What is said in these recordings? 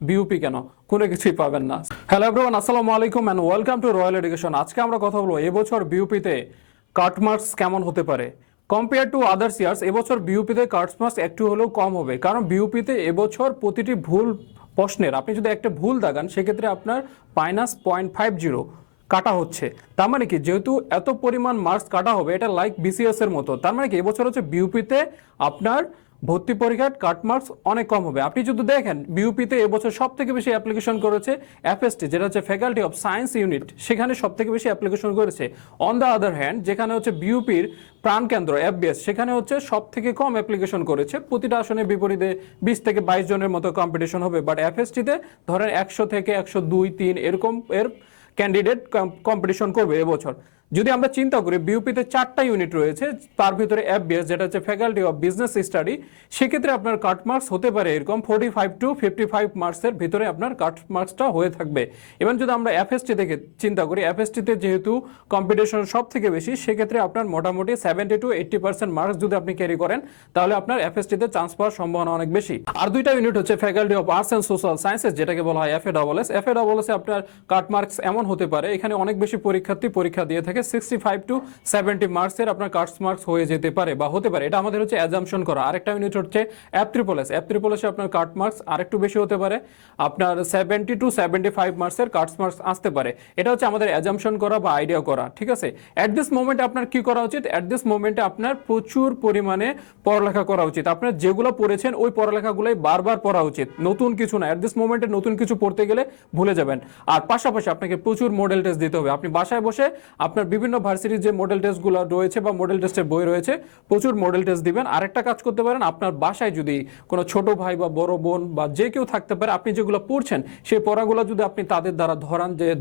BUP কেন, কোনো কিছুই পাবেন না। হ্যালো এভরিওয়ান, আসসালামু আলাইকুম and welcome to Royal Education. আজকে আমরা কথা বলবো এবছর বিউপিতে কাট মার্কস কেমন হতে পারে কম্পেয়ার টু আদার্স ইয়ার্স। এবছর বিউপিতে কাট মার্কস একটু হলেও কম হবে, কারণ বিউপিতে এবছর প্রতিটি ভুল প্রশ্নের আপনি যদি একটা ভুল দাগান সেক্ষেত্রে আপনার -0.50 কাটা হচ্ছে। তার মানে কি, যেহেতু এত পরিমাণ মার্কস কাটা হবে, এটা লাইক বিসিএস এর মতো। তার মানে কি, এবছর হচ্ছে বিউপিতে আপনার ভর্তি পরীক্ষার কাট মার্কস অনেক কম হবে। আপনি যদি দেখেন বিউপিতে এবছর সব থেকে বেশি অ্যাপ্লিকেশন করেছে এফএসটি, যেটা হচ্ছে ফ্যাকাল্টি অফ সায়েন্স ইউনিট, সেখানে সব থেকে বেশি অ্যাপ্লিকেশন করেছে। অন দ্য আদার হ্যান্ড, যেখানে হচ্ছে বিউপির প্রাণকেন্দ্র এফবিএস, সেখানে হচ্ছে সব থেকে কম অ্যাপ্লিকেশন করেছে। প্রতিটা আসনে বিপরীতে 20 থেকে 22 জনের মতো কম্পিটিশন হবে। বাট এফএসটিতে ধরেন 100 থেকে 102, 3 এরকম এর ক্যান্ডিডেট কম্পিটিশন করবে এবছর। যদি আমরা চিন্তা করি বিউপিতে 4টা ইউনিট রয়েছে, তার ভিতরে এফবিএস যেটা হচ্ছে ফ্যাকাল্টি অফ বিজনেস স্টাডি, সেক্ষেত্রে আপনার কাট মার্কস হতে পারে এরকম 45 টু 55 মার্কসের ভিতরে আপনার কাট মার্কসটা হয়ে থাকবে। এবং যদি আমরা এফএসটি থেকে চিন্তা করি, এফএসটিতে যেহেতু কম্পিটিশন সব থেকে বেশি, সেক্ষেত্রে আপনার মোটামুটি 70 টু 80% মার্কস যদি আপনি ক্যারি করেন, তাহলে আপনার এফএসটিতে চান্স পাওয়ার সম্ভাবনা অনেক বেশি। আর দুইটা ইউনিট হচ্ছে faculty of arts and social sciences, যেটাকে বলা হয় এফএডব্লিউএস। এফএডব্লিউএস আপনার কাট মার্কস এমন হতে পারে, এখানে অনেক বেশি পরীক্ষার্থী পরীক্ষা দিয়ে থাকে, 65 টু 70 মার্কসের আপনার কাট মার্কস হয়ে যেতে পারে বা হতে পারে। এটা আমাদের হচ্ছে অ্যাজাম্পশন করা। আরেকটা ইউনিট হচ্ছে এফট্রিপলএস। এফট্রিপলএসে আপনার কাট মার্কস আরেকটু বেশি হতে পারে, আপনার 70 টু 75 মার্কসের কাট মার্কস আসতে পারে। এটা হচ্ছে আমাদের অ্যাজাম্পশন করা বা আইডিয়া করা, ঠিক আছে। অ্যাট দিস মোমেন্টে আপনার কি করা উচিত? অ্যাট দিস মোমেন্টে আপনার প্রচুর পরিমাণে পড়ালেখা করা উচিত। আপনার যেগুলো পড়েছেন ওই পড়ালেখাগুলোই বারবার পড়া উচিত, নতুন কিছু না। অ্যাট দিস মোমেন্টে নতুন কিছু পড়তে গেলে ভুলে যাবেন। আর পাশাপাশি আপনাকে প্রচুর মডেল টেস্ট দিতে হবে। আপনি বাসায় বসে আপনার বিভিন্ন ভার্সিটির যে মডেল টেস্টগুলো রয়েছে বা মডেল টেস্টের বই রয়েছে, প্রচুর মডেল টেস্ট দিবেন। আরেকটা কাজ করতে পারেন, আপনার বাসায় যদি কোনো ছোট ভাই বা বড় বোন বা যে কেউ থাকতে পারে, আপনি যেগুলো পড়ছেন সেই পড়াগুলো যদি আপনি তাদের দ্বারা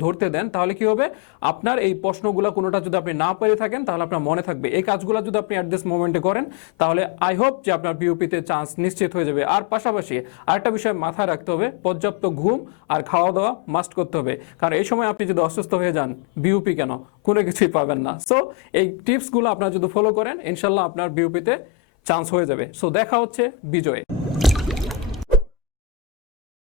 ধরতে দেন, তাহলে কি হবে, আপনার এই প্রশ্নগুলো কোনোটা যদি আপনি না পেরে থাকেন তাহলে আপনার মনে থাকবে। এই কাজগুলো যদি আপনি অ্যাট দিস মোমেন্টে করেন, তাহলে আই হোপ যে আপনার বিউপিতে চান্স নিশ্চিত হয়ে যাবে। আর পাশাপাশি আরেকটা বিষয় মাথায় রাখতে হবে, পর্যাপ্ত ঘুম আর খাওয়া দাওয়া মাস্ট করতে হবে, কারণ এই সময় আপনি যদি অসুস্থ হয়ে যান, বিউপি কেন, কোনো কিছুই পাবেন না। সো এই টিপসগুলো আপনারা যদি ফলো করেন, ইনশাল্লাহ আপনার বিউপিতে চান্স হয়ে যাবে। সো দেখা হচ্ছে বিজয়ে।